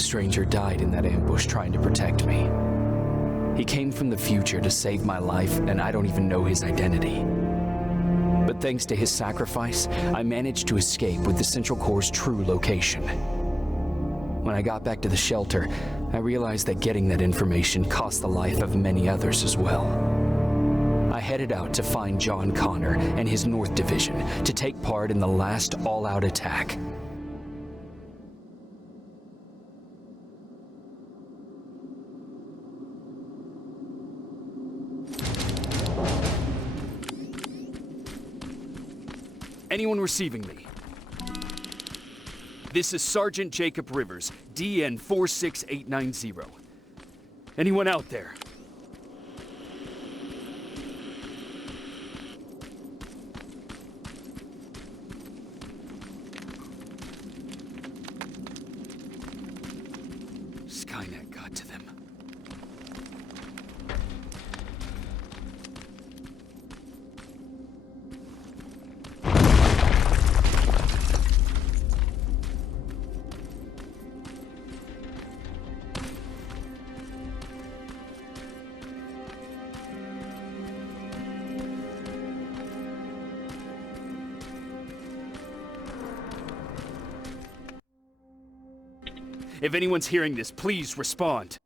stranger died in that ambush trying to protect me. He came from the future to save my life, and I don't even know his identity. But thanks to his sacrifice, I managed to escape with the Central Core's true location. When I got back to the shelter, I realized that getting that information cost the life of many others as well. I headed out to find John Connor and his North Division to take part in the last all-out attack. Anyone receiving me? This is Sergeant Jacob Rivers, DN 46890. Anyone out there? Skynet got to them. If anyone's hearing this, please respond.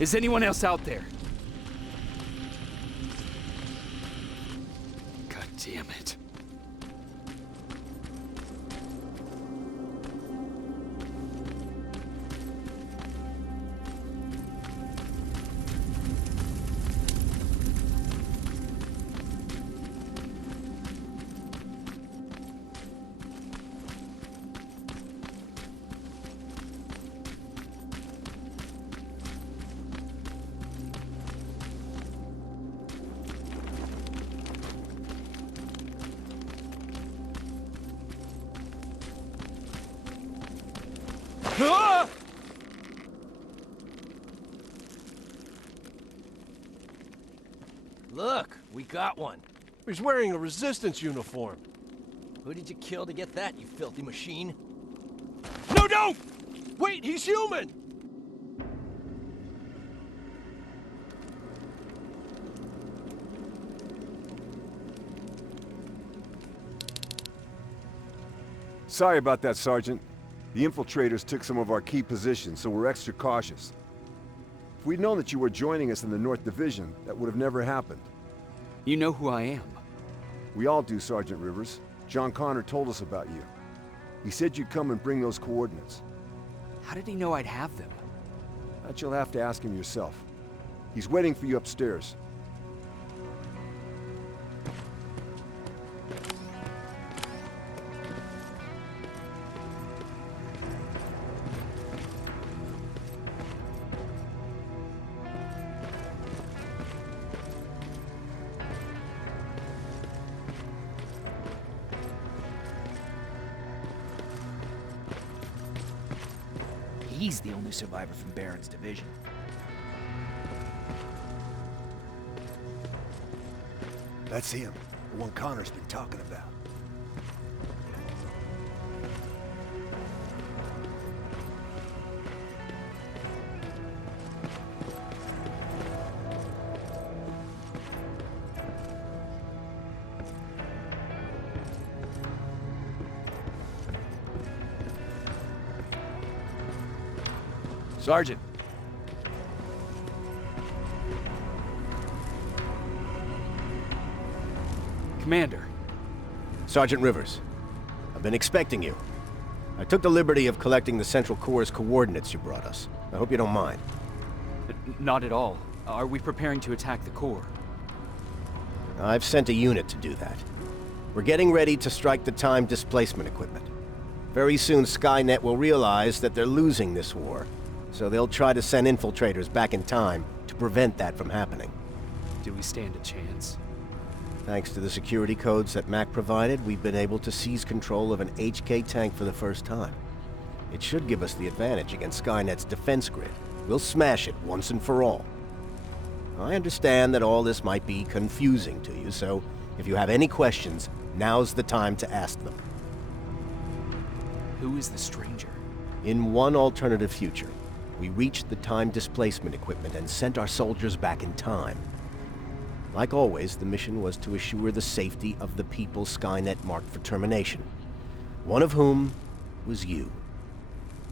Is anyone else out there? God damn it. Ah! Look, we got one. He's wearing a resistance uniform. Who did you kill to get that, you filthy machine? No, don't! Wait, he's human! Sorry about that, Sergeant. The infiltrators took some of our key positions, so we're extra cautious. If we'd known that you were joining us in the North Division, that would have never happened. You know who I am. We all do, Sergeant Rivers. John Connor told us about you. He said you'd come and bring those coordinates. How did he know I'd have them? That you'll have to ask him yourself. He's waiting for you upstairs. He's the only survivor from Baron's division. That's him. The one Connor's been talking about. Sergeant. Commander. Sergeant Rivers, I've been expecting you. I took the liberty of collecting the Central Corps' coordinates you brought us. I hope you don't mind. Not at all. Are we preparing to attack the core? I've sent a unit to do that. We're getting ready to strike the time displacement equipment. Very soon Skynet will realize that they're losing this war, so they'll try to send infiltrators back in time to prevent that from happening. Do we stand a chance? Thanks to the security codes that Mac provided, we've been able to seize control of an HK tank for the first time. It should give us the advantage against Skynet's defense grid. We'll smash it once and for all. I understand that all this might be confusing to you, so if you have any questions, now's the time to ask them. Who is the stranger? In one alternative future, we reached the time displacement equipment and sent our soldiers back in time. Like always, the mission was to assure the safety of the people Skynet marked for termination, one of whom was you.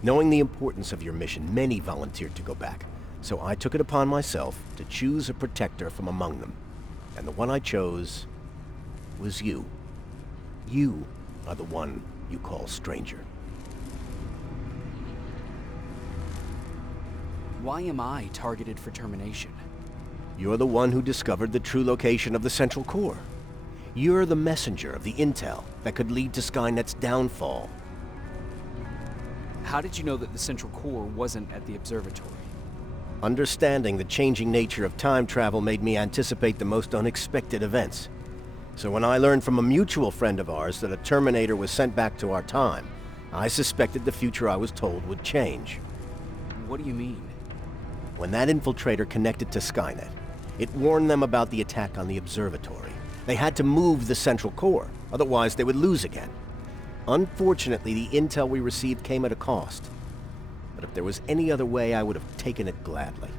Knowing the importance of your mission, many volunteered to go back, so I took it upon myself to choose a protector from among them. And the one I chose was you. You are the one you call stranger. Why am I targeted for termination? You're the one who discovered the true location of the Central Core. You're the messenger of the intel that could lead to Skynet's downfall. How did you know that the Central Core wasn't at the observatory? Understanding the changing nature of time travel made me anticipate the most unexpected events. So when I learned from a mutual friend of ours that a Terminator was sent back to our time, I suspected the future I was told would change. What do you mean? When that infiltrator connected to Skynet, it warned them about the attack on the observatory. They had to move the Central Core, otherwise they would lose again. Unfortunately, the intel we received came at a cost. But if there was any other way, I would have taken it gladly.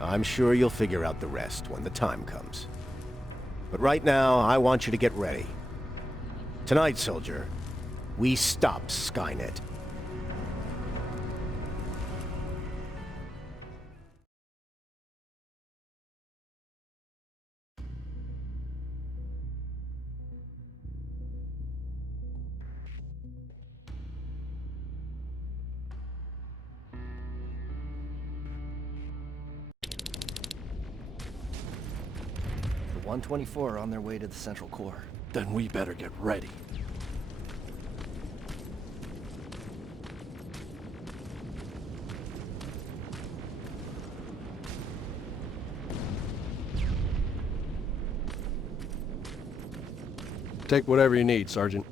I'm sure you'll figure out the rest when the time comes. But right now, I want you to get ready. Tonight, soldier, we stop Skynet. The 124 are on their way to the Central Core. Then we better get ready. Take whatever you need, Sergeant.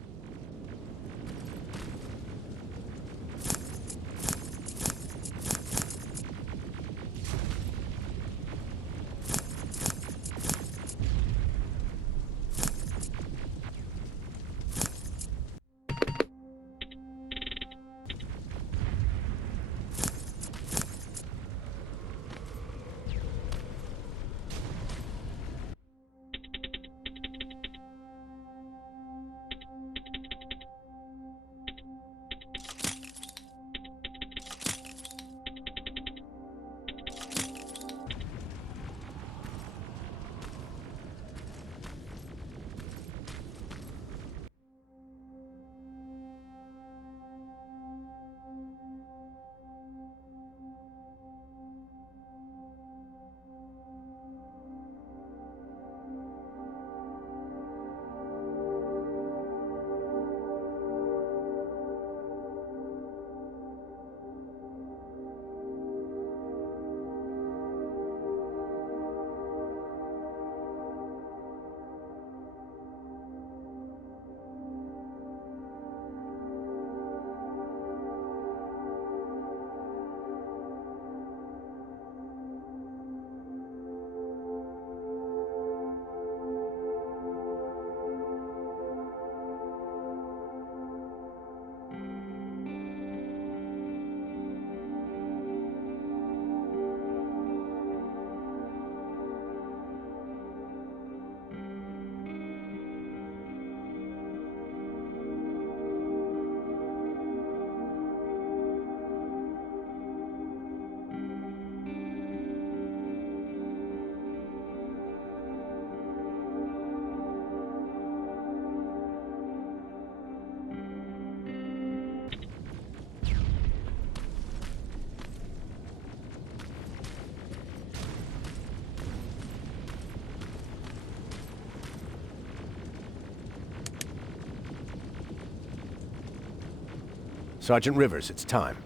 Sergeant Rivers, it's time.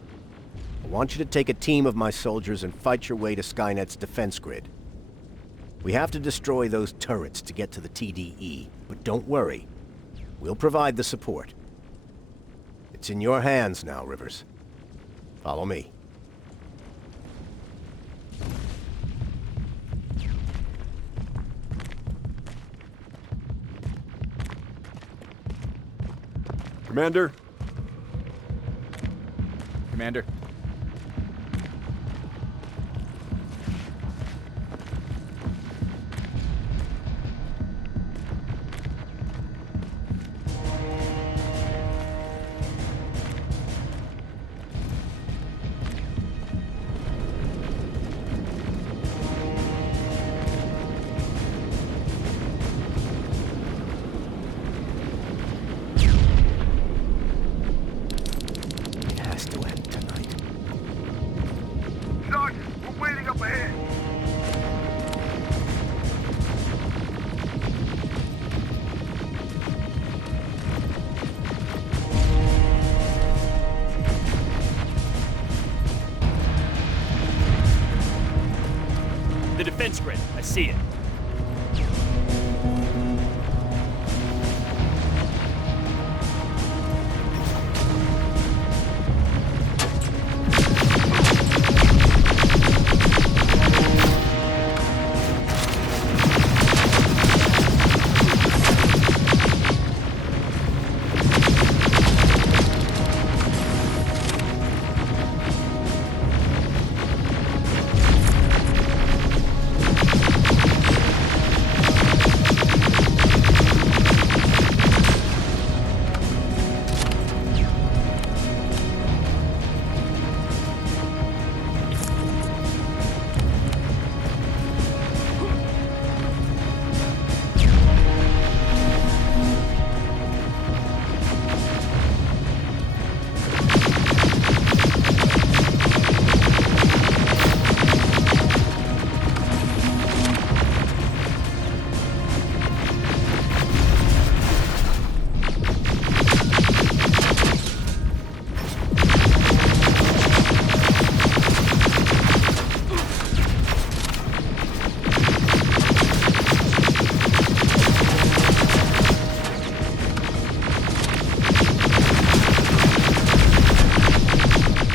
I want you to take a team of my soldiers and fight your way to Skynet's defense grid. We have to destroy those turrets to get to the TDE, but don't worry. We'll provide the support. It's in your hands now, Rivers. Follow me. Commander? Commander. It has to end tonight. Sergeant, we're waiting up ahead. The defense grid. I see it.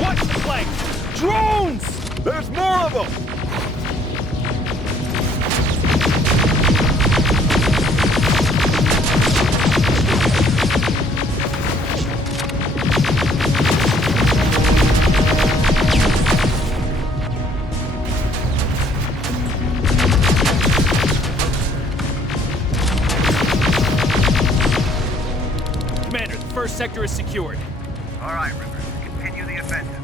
Watch the flank! Drones! There's more of them! Commander, the first sector is secured. All right, Rivers. Continue the offensive.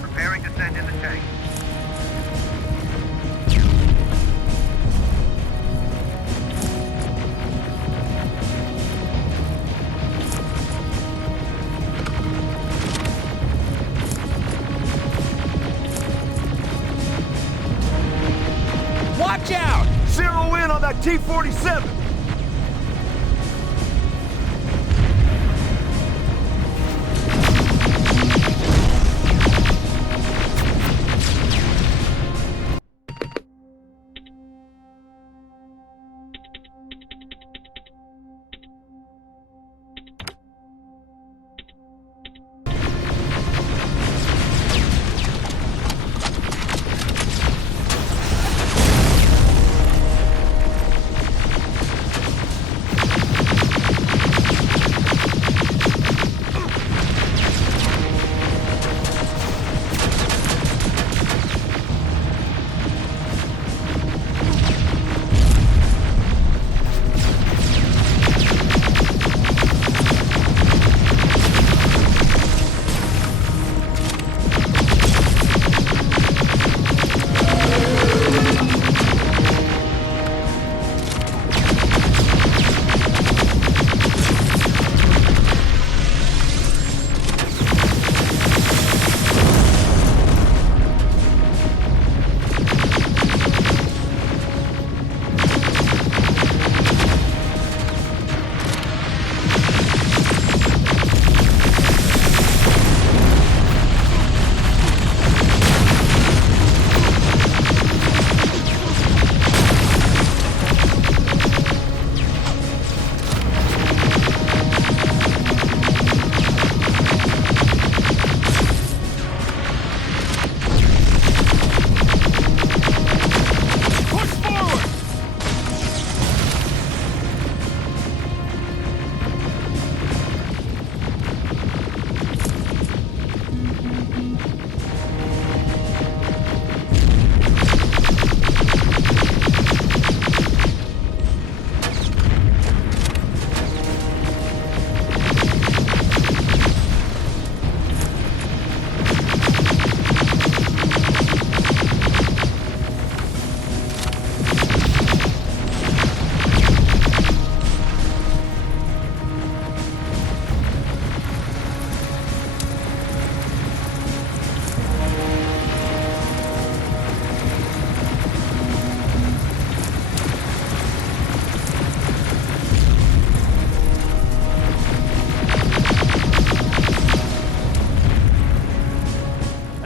Preparing to send in the tank. Watch out! Zero in on that T-47!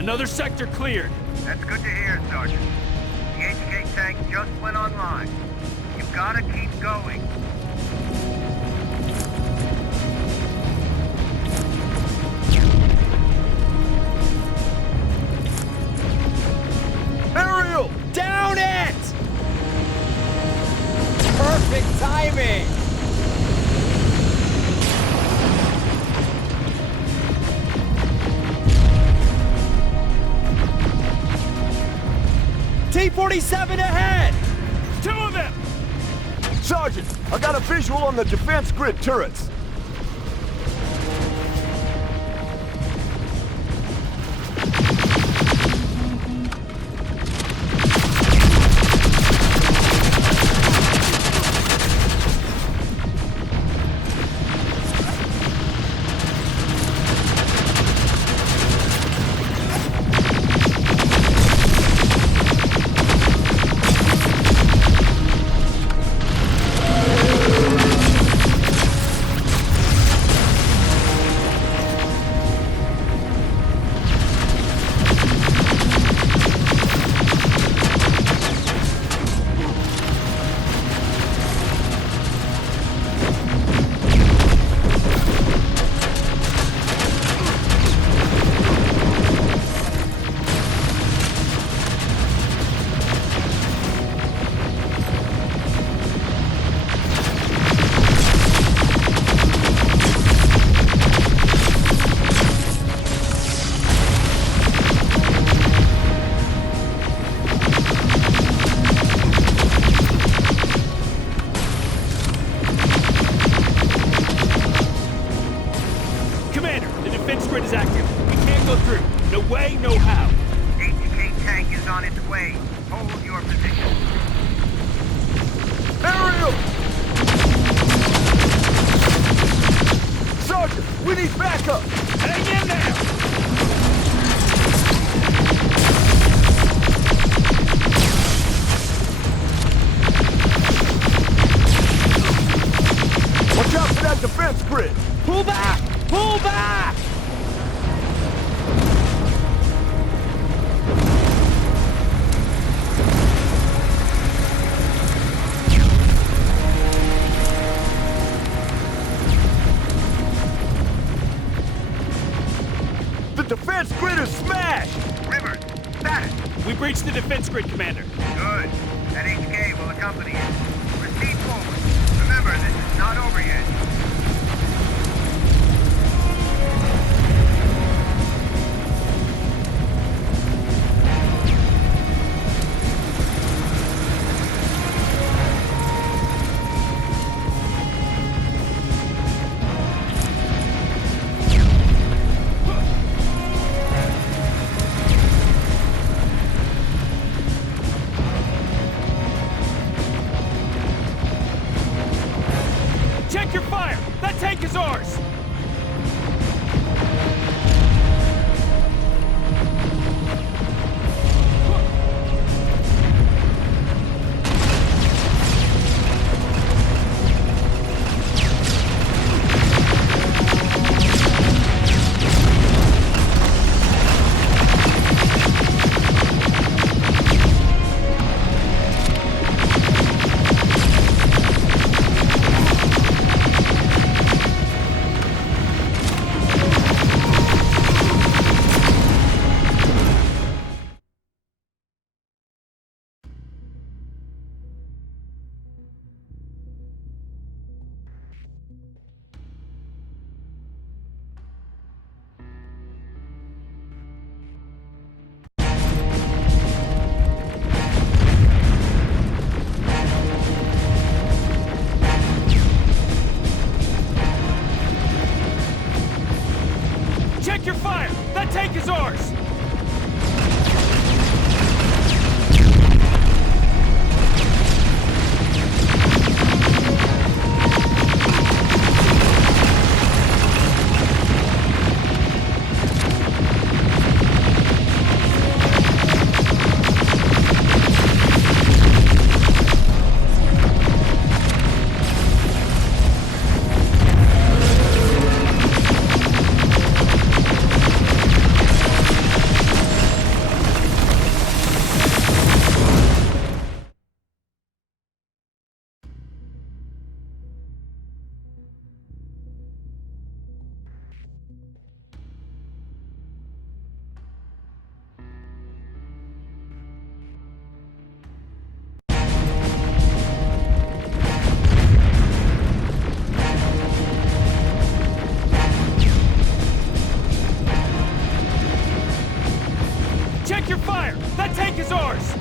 Another sector cleared. That's good to hear, Sergeant. The HK tank just went online. You've gotta keep going. Aerial! Down it! Perfect timing! T-47 ahead! Two of them! Sergeant, I got a visual on the defense grid turrets. Defense grid is smashed! Rivers, status. We breached the defense grid, Commander. Good. That HK will accompany you. Proceed forward. Remember, this is not over yet. Check your fire! That tank is ours! Check your fire! That tank is ours! your fire! That tank is ours!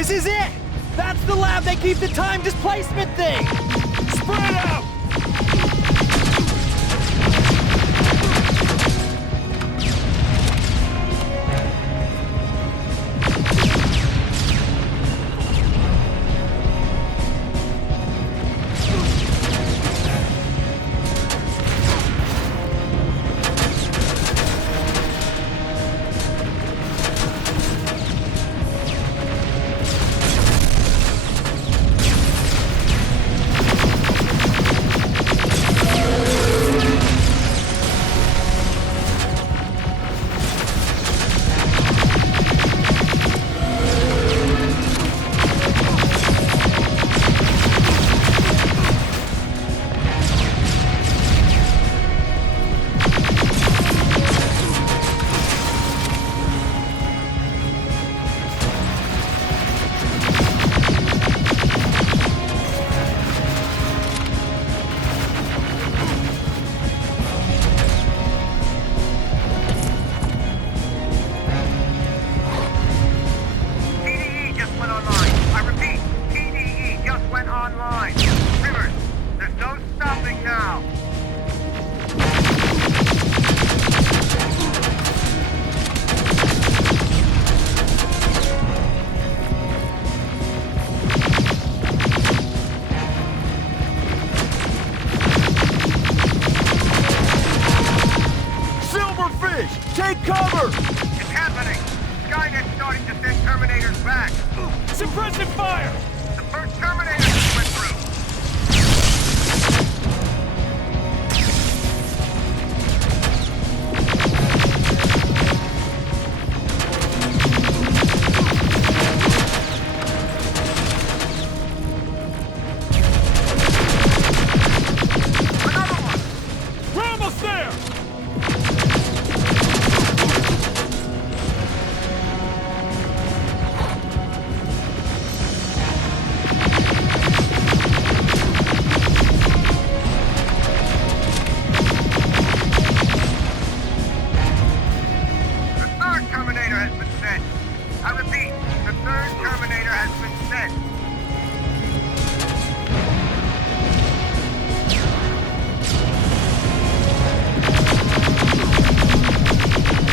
This is it! That's the lab they keep the time displacement thing! Spread out! suppressive fire! The first Terminator just went through. Another one! We're almost there! The third Terminator has been sent. I repeat, the third Terminator has been sent.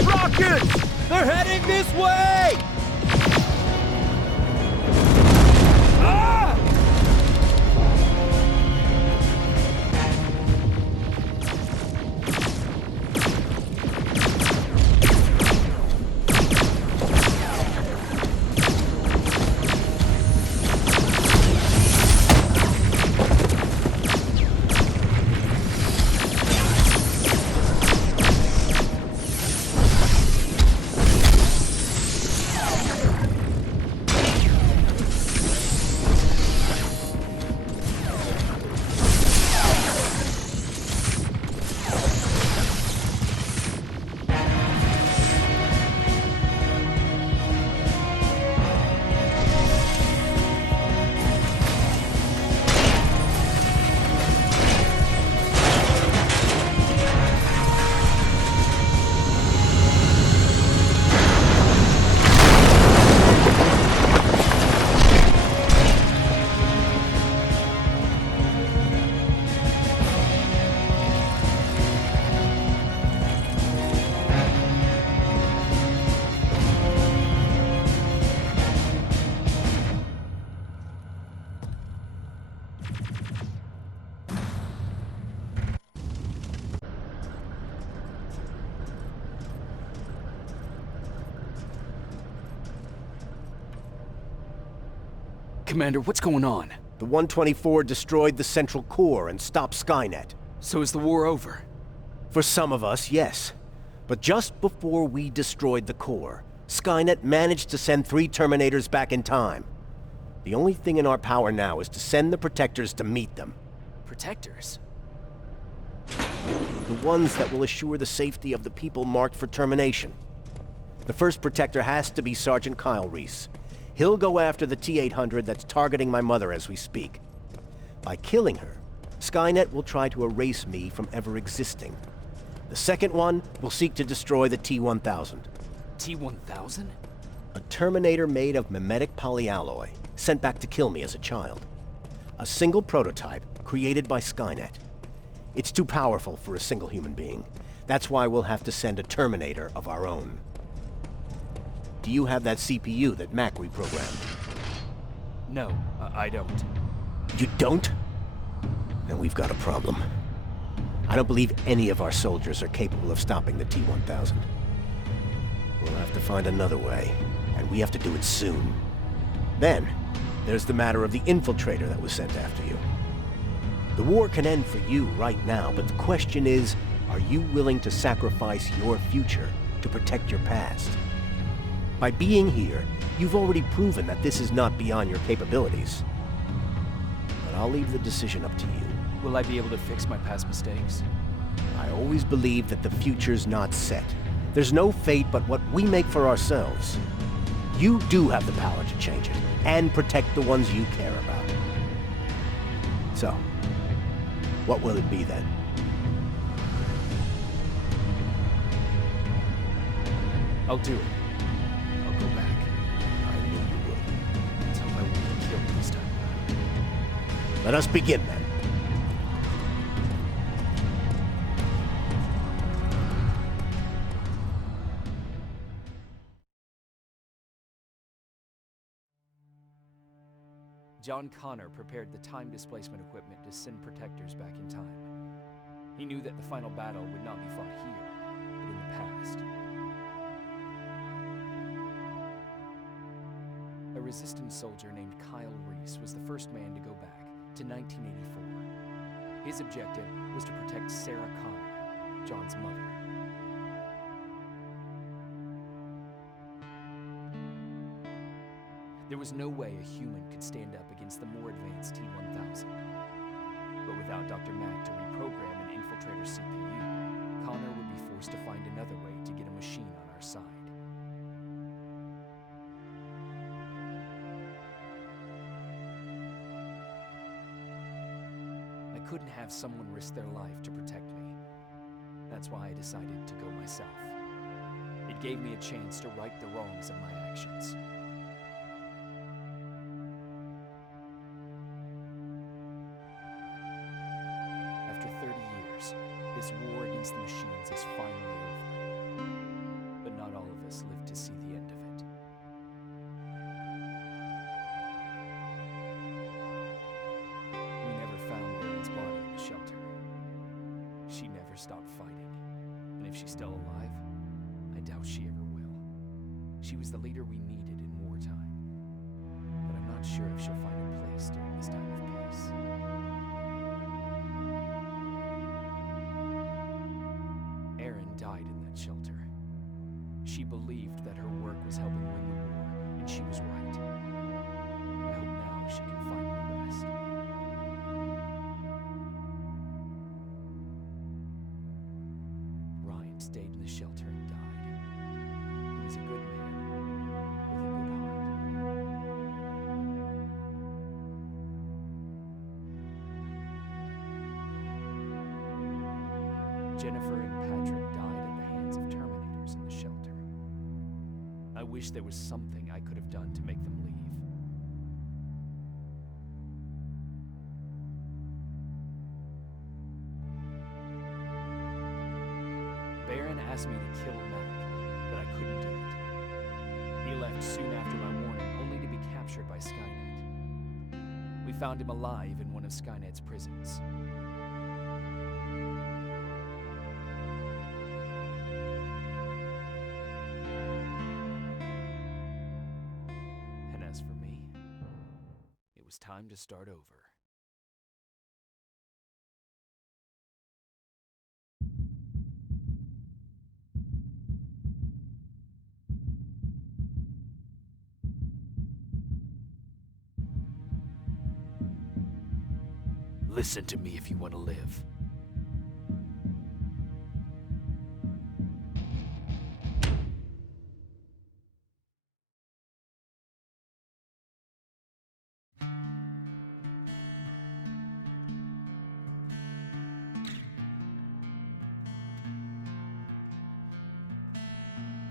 Rockets! They're heading this way! Ah! Commander, what's going on? The 124 destroyed the central core and stopped Skynet. So is the war over? For some of us, yes. But just before we destroyed the core, Skynet managed to send 3 Terminators back in time. The only thing in our power now is to send the Protectors to meet them. Protectors? The ones that will assure the safety of the people marked for termination. The first Protector has to be Sergeant Kyle Reese. He'll go after the T-800 that's targeting my mother as we speak. By killing her, Skynet will try to erase me from ever existing. The second one will seek to destroy the T-1000. T-1000? A Terminator made of mimetic polyalloy, sent back to kill me as a child. A single prototype created by Skynet. It's too powerful for a single human being. That's why we'll have to send a Terminator of our own. Do you have that CPU that Mac reprogrammed? No, I don't. You don't? Then we've got a problem. I don't believe any of our soldiers are capable of stopping the T-1000. We'll have to find another way, and we have to do it soon. Then, there's the matter of the infiltrator that was sent after you. The war can end for you right now, but the question is, are you willing to sacrifice your future to protect your past? By being here, you've already proven that this is not beyond your capabilities. But I'll leave the decision up to you. Will I be able to fix my past mistakes? I always believe that the future's not set. There's no fate but what we make for ourselves. You do have the power to change it, and protect the ones you care about. So, what will it be then? I'll do it. I'll go back. I knew you would. Let's hope I won't get killed this time around. Let us begin then. John Connor prepared the time displacement equipment to send protectors back in time. He knew that the final battle would not be fought here, but in the past. A resistance soldier named Kyle Reese was the first man to go back to 1984. His objective was to protect Sarah Connor, John's mother. There was no way a human could stand up against the more advanced T-1000. But without Dr. Mack to reprogram an infiltrator CPU, Connor would be forced to find another way to get a machine on our side. I couldn't have someone risk their life to protect me. That's why I decided to go myself. It gave me a chance to right the wrongs of my actions. After 30 years, this war against the machines is finally over. But not all of us lived to see the end of it. We never found Baron's body in the shelter. She never stopped fighting. And if she's still alive, I doubt she ever will. She was the leader we needed in wartime. But I'm not sure if she'll find a place during this time of peace. Died in that shelter. She believed that her work was helping win the war, and she was right. I hope now she can finally rest. Ryan stayed in the shelter and died. He was a good man, with a good heart. Jennifer and Patrick died at the hands of Terminators in the shelter. I wish there was something I could have done to make them leave. Baron asked me to kill Mac, but I couldn't do it. He left soon after my warning, only to be captured by Skynet. We found him alive in one of Skynet's prisons. As for me, it was time to start over. Listen to me if you want to live.